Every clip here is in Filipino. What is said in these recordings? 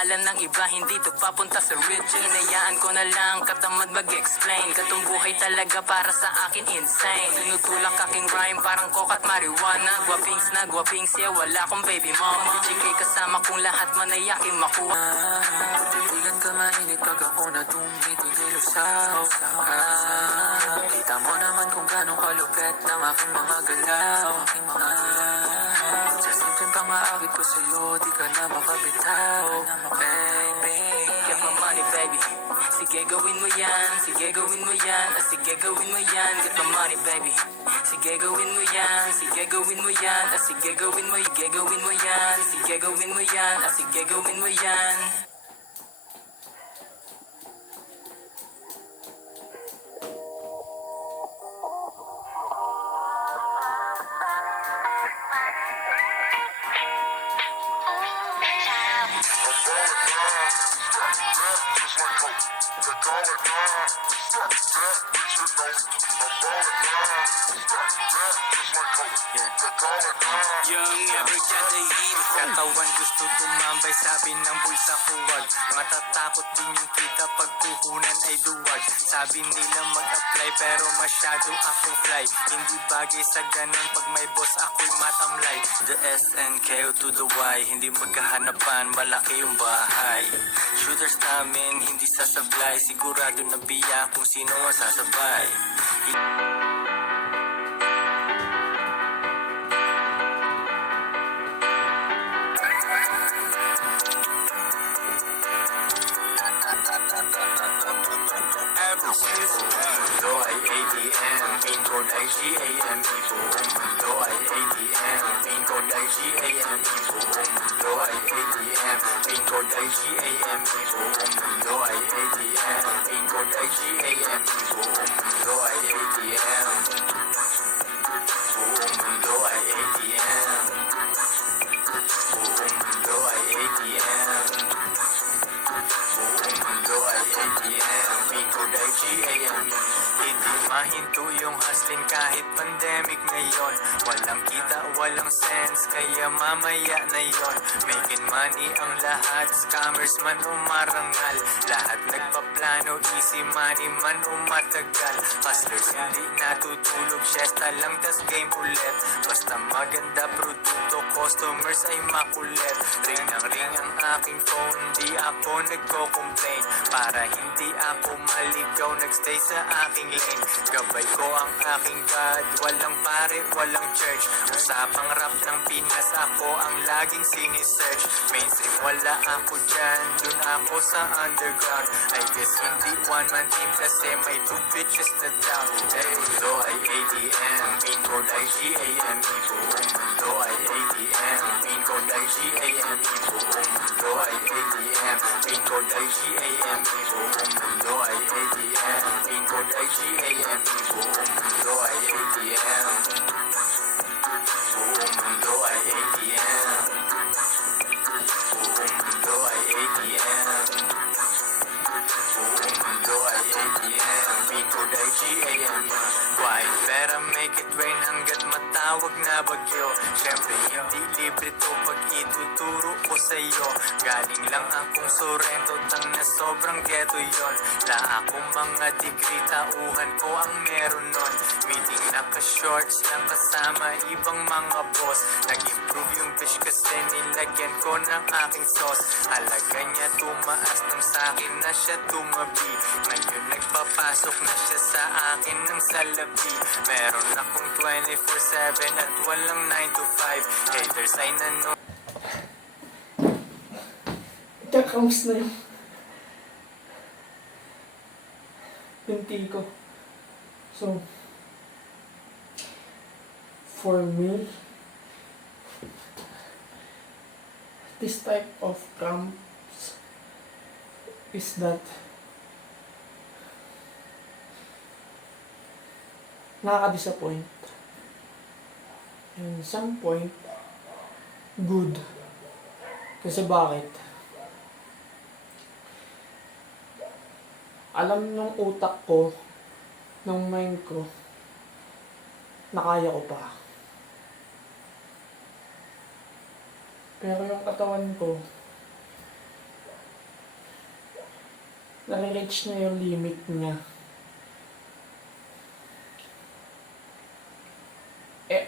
akala ng iba hindi to papunta sa rich. Hinayaan ko na lang katamad mag-explain. Katong buhay talaga para sa akin insane. Tinutulak aking rhyme parang coke at marijuana. Gwaping siya wala kong baby mama. Chikay kasama kong lahat man ay aking makuha. Titigan ka mainit pag ako na tumitigil-usaw. Kita mo naman kung gano'ng kalupet ng aking mga galaw. Sa simpleng pang-aakit ko sa'yo, di ka na makabitaw. Baby, get my money baby. Sige gawin mo yan, sige gawin mo yan. Sige gawin mo yan, get my money baby. Sige gawin mo yan, sige gawin mo yan. Sige gawin mo, sige gawin mo yan. Sige gawin mo yan, sige gawin mo yan. Yung everyday katawan gusto tumambay, sabi ng bulsa kuwag. Matatakot din yung kita pag puhunan ay duwag. Sabi nila mag-apply pero masyado ako fly. Hindi bagay sa ganon pag may boss ako'y matamlay. The SNK to the Y, hindi magkahanapan, malaki yung bahay. Shooters namin hindi sasablay, sigurado na biya kung sino ang sasabay. Mundo ay ATM, pin code ay GAME. Buong mundo ay ATM, pin code ay GAME. Buong mundo ay ATM, pin code ay GAME. Buong mundo ay ATM, pin code ay GAME. Buong mundo ay ATM. Buong mundo ay ATM. Buong mundo ay ATM. Buong mundo ay ATM, pin code ay GAME. Hindi mahinto yung hustling kahit pandemic ngayon. Walang kita, walang sense, kaya mamaya na yon. Making money ang lahat, scammers man o marangal. Lahat nagpaplano, easy money man o matagal. Hustlers hindi natutulog, siesta lang tas game ulit. Basta maganda produkto, customers ay makulit. Ring ng ring ang aking phone, di ako nagko-complain. Para hindi ako maligaw, nagstay sa aking lane. Gabay ko ang aking God, walang pare, walang church. Usapang rap ng Pinas, ako ang laging sinisearch. Mainstream wala ako dyan, dun ako sa underground. I guess hindi one-man team kasi may two bitches na down. Hey, mundo ay ATM, pin code ay GAME. Buong mundo ay ATM, pin code ay GAME. Buong mundo ay ATM, pin code ay GAME. Buong mundo ay ATM, pin code ay GAME. Buong mundo ay ATM. Buong mundo ay ATM. Buong mundo ay ATM. Buong mundo ay ATM, pin code ay GAME. Quiet pera make it rain hanggat matawag na bagyo. Syempre hindi libre to pag ituturo ko sa'yo. Galing lang akong Sorrento, tang na sobrang ghetto yon. La akong mga degree, tauhan ko ang meron nun. Meeting naka-shorts lang kasama ibang mga boss. Nag-improve yung fish kasi nilagyan ko ng aking sauce. Halaga niya tumaas nung sa'kin na siya tumabi. Ngayon nagpapasok na siya sa akin ng salabi. Meron akong 24/7 at walang 9 to 5. Haters ay nanonood. Kakams na yung binti ko. So, for me, this type of cramps is that nakaka-disappoint. And some point, good. Kasi bakit? Alam ng utak ko, ng mind ko, na kaya ko pa. Pero yung katawan ko, nare-reach na yung limit niya.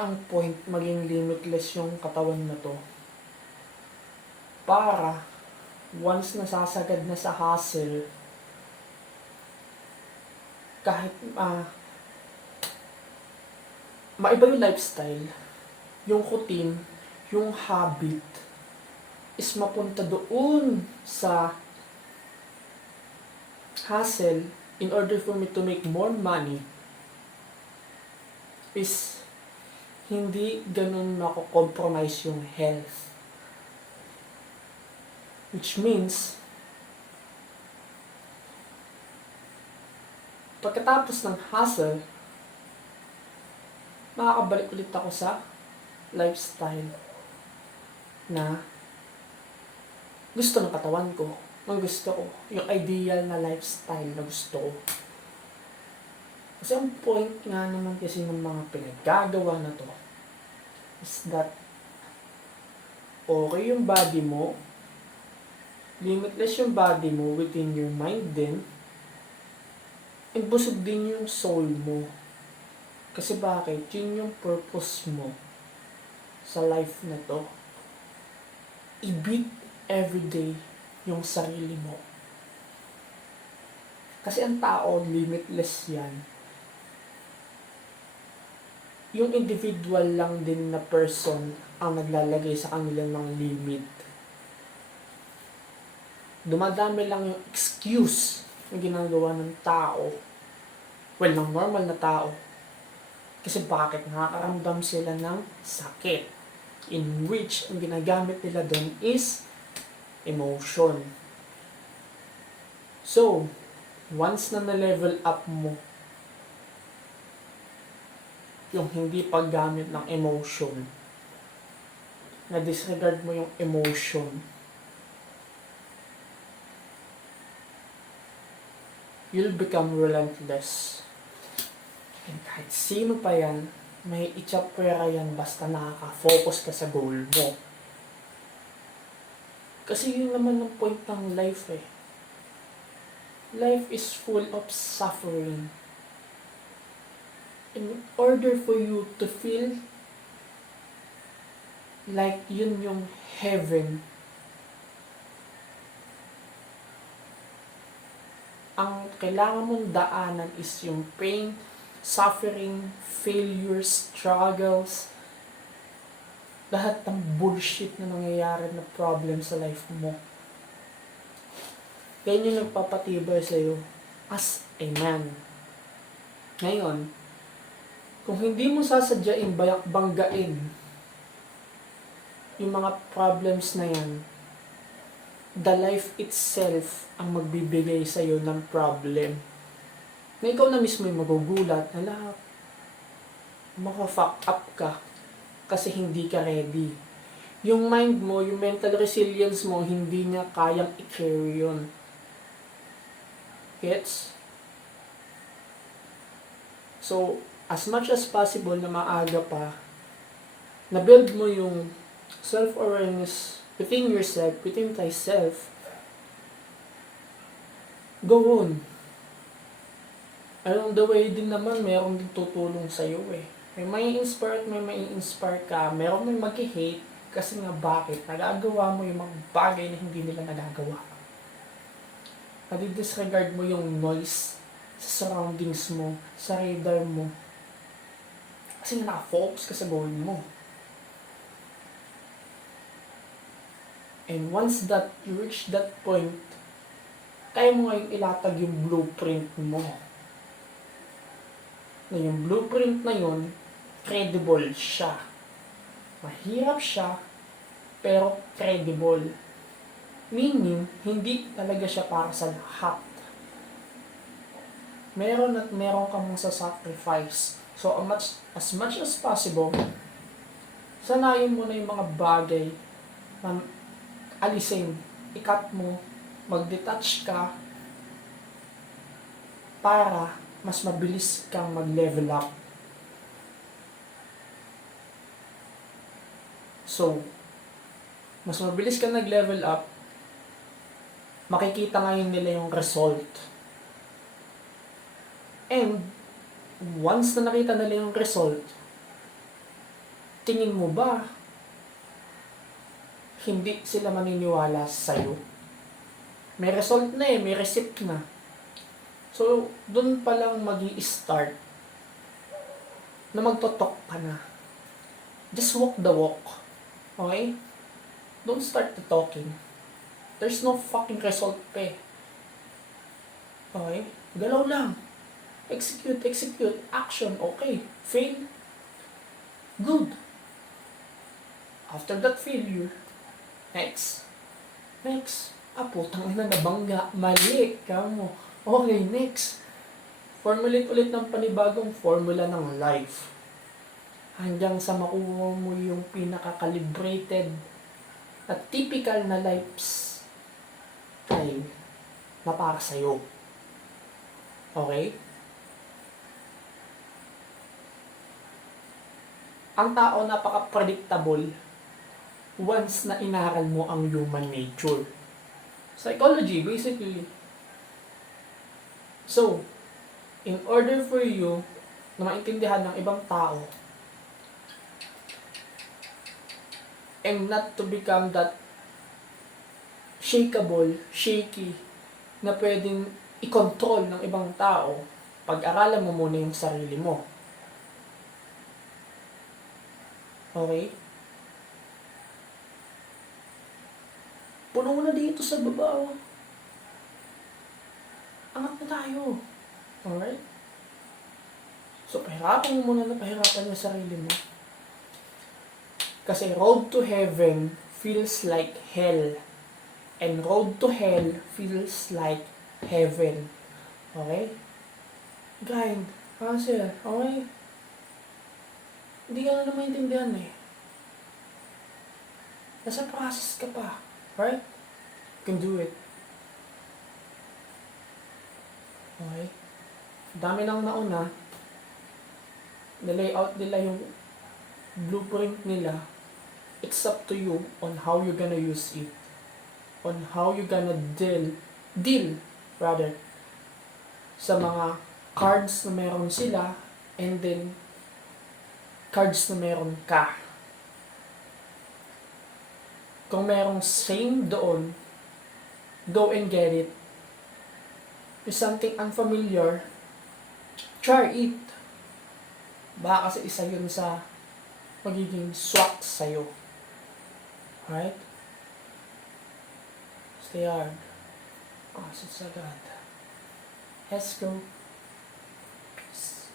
Ang point, maging limitless yung katawan na to. Para, once nasasagad na sa hustle, kahit maiba yung lifestyle, yung routine, yung habit, is mapunta doon sa hustle in order for me to make more money, is hindi ganun mako-compromise yung health. Which means, pagkatapos ng hustle, makakabalik ulit ako sa lifestyle na gusto ng katawan ko, ang gusto ko, yung ideal na lifestyle na gusto ko. Kasi ang point nga naman kasi ng mga pinaggagawa na to is that okay yung body mo, limitless yung body mo within your mind din, and busog din yung soul mo. Kasi bakit? Yun yung purpose mo sa life na to. I-beat everyday yung sarili mo. Kasi ang tao, limitless yan. Yung individual lang din na person ang naglalagay sa kanilang mga limit. Dumadami lang yung excuse na ginagawa ng tao. Well, ng normal na tao. Kasi bakit? Nakakaramdam sila ng sakit. In which, ang ginagamit nila doon is emotion. So, once na na-level up mo yung hindi paggamit ng emotion, na-disregard mo yung emotion, you'll become relentless. And kahit sino pa yan, may itchapwera yan basta nakaka-focus ka sa goal mo. Kasi yun naman ang point ng life eh. Life is full of suffering. In order for you to feel like yun yung heaven, ang kailangan mong daanan is yung pain, suffering, failures, struggles, lahat ng bullshit na nangyayari na problem sa life mo. Yan yung nagpapatibay sa'yo as a man. Ngayon, kung hindi mo sasadyain, banggain yung mga problems na yan, the life itself ang magbibigay sa'yo ng problem. Na ikaw na mismo yung magugulat na lahat. Maka-fuck up ka kasi hindi ka ready. Yung mind mo, yung mental resilience mo, hindi niya kayang i-carry yun. Gets? So, as much as possible na maaga pa, na-build mo yung self-awareness within yourself, within thyself, go on. Along the way din naman, meron din tutulong sa'yo eh. May inspire at may inspire ka, meron may mag-hate, kasi nga bakit? Nagagawa mo yung mga bagay na hindi nila nagagawa. Nadi-disregard mo yung noise sa surroundings mo, sa radar mo. Kasi naka-focus ka sa goal mo. And once that you reach that point, kaya mo ngayon ilatag yung blueprint mo. Na yung blueprint na yun, credible siya. Mahirap siya, pero credible. Meaning, hindi talaga siya para sa lahat. Meron at meron ka mong sacrifice. So, as much as possible, sanayin mo na yung mga bagay na alisin, i-cut mo, mag-detach ka para mas mabilis kang mag-level up. So, mas mabilis kang nag-level up makikita ngayon nila yung result. And, once na nakita nila yung result, tingin mo ba, hindi sila maniniwala sa'yo? May result na may receipt na. So, dun pa lang magi-start na magtotok ka na. Just walk the walk. Okay? Don't start the talking. There's no fucking result pa. Okay? Galaw lang. Execute. Action. Okay. Fail. Good. After that failure, next. Putang ina, nabangga. Mali. Kamo. Okay, next. Formulate ulit ng panibagong formula ng life. Hanggang sa makuha mo yung pinaka-calibrated at typical na lifestyle na para sa'yo. Okay? Ang tao napaka-predictable once na inaral mo ang human nature. Psychology, basically. So, in order for you na maintindihan ng ibang tao and not to become that shaky, na pwedeng i-control ng ibang tao, pag-aralan mo muna yung sarili mo. Okay? Puno na dito sa baba. Angat na tayo. Alright? So, pahirapan mo muna na pahirapan yung sarili mo. Kasi road to heaven feels like hell. And road to hell feels like heaven. Okay? Grind. Hustle. Okay? Hindi ka na naman maintindihan Nasa process ka pa. Right? You can do it. Okay? Dami nang nauna. Na-layout nila yung blueprint nila. It's up to you on how you're gonna use it. On how you're gonna deal sa mga cards na meron sila and then cards na meron ka. Kung merong same doon, go and get it. If something unfamiliar, try it. Baka kasi isa yun sa magiging swak sa'yo. Right? Stay hard. Kaso sa God. Let's go. Peace.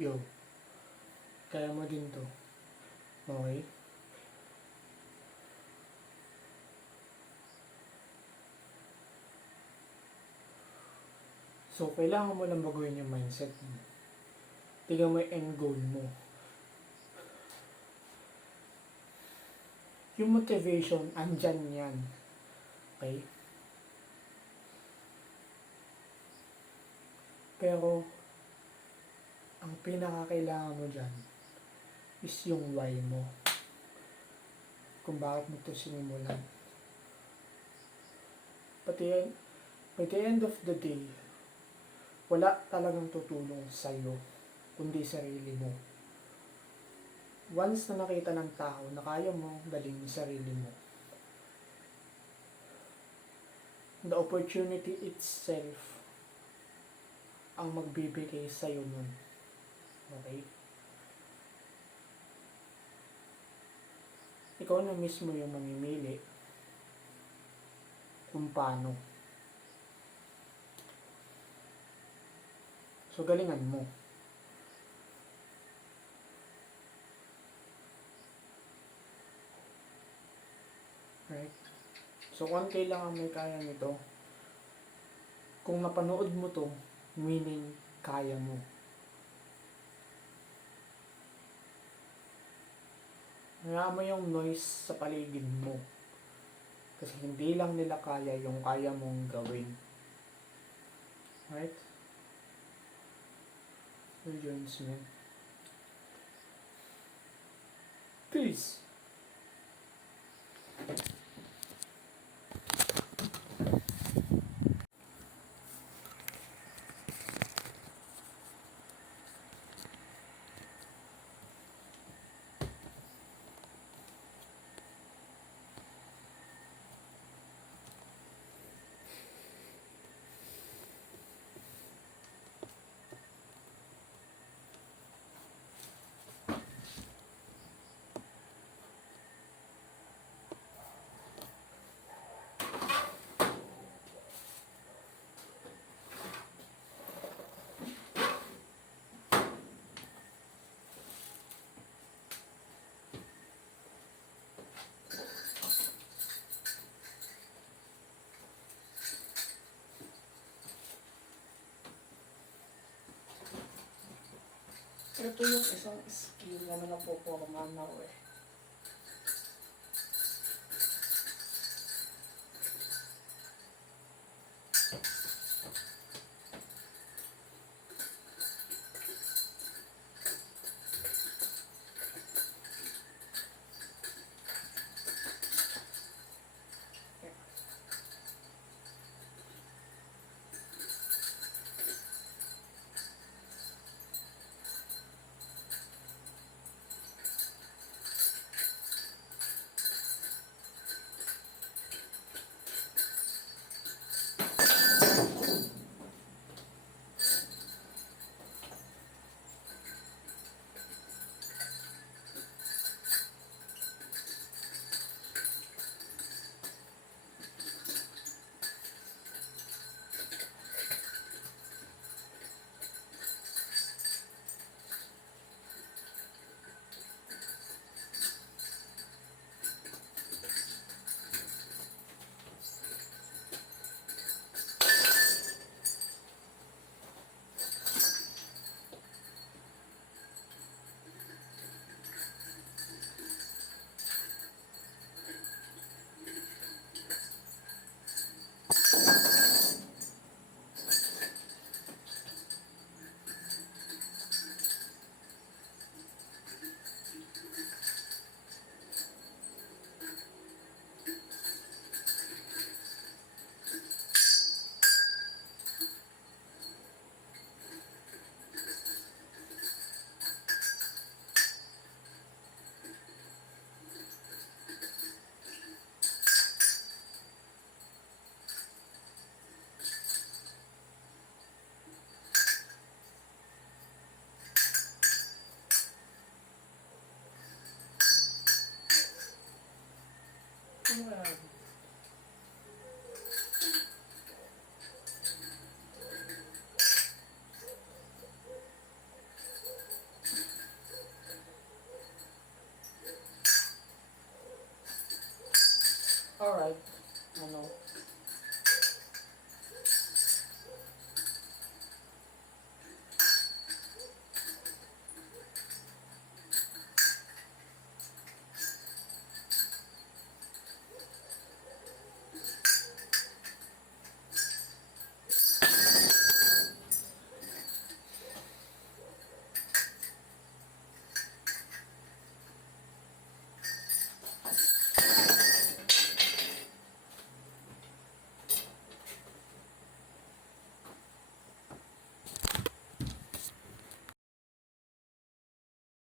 Yo, kaya mo din to. Okay? So, kailangan mo lang baguhin yung mindset mo. Tingnan mo yung end goal mo. Yung motivation, andyan yan. Okay? Pero, ang pinakakailangan mo dyan is yung why mo. Kung bakit mo ito sinimulan. Pati, by the end of the day, wala talagang tutulong sa'yo, kundi sarili mo. Once na nakita ng tao na kaya mo galing yung sarili mo, the opportunity itself ang magbibigay sa'yo nun. Okay? Ikaw na mismo yung mamimili kung paano. So, galingan mo. Right? So, konti lang ang may kaya nito. Kung napanood mo to, meaning kaya mo. Hayaan mo yung noise sa paligid mo. Kasi hindi lang nila kaya yung kaya mong gawin. Right? Will Jones, man. Peace! Ito yung isang skill na napuporma na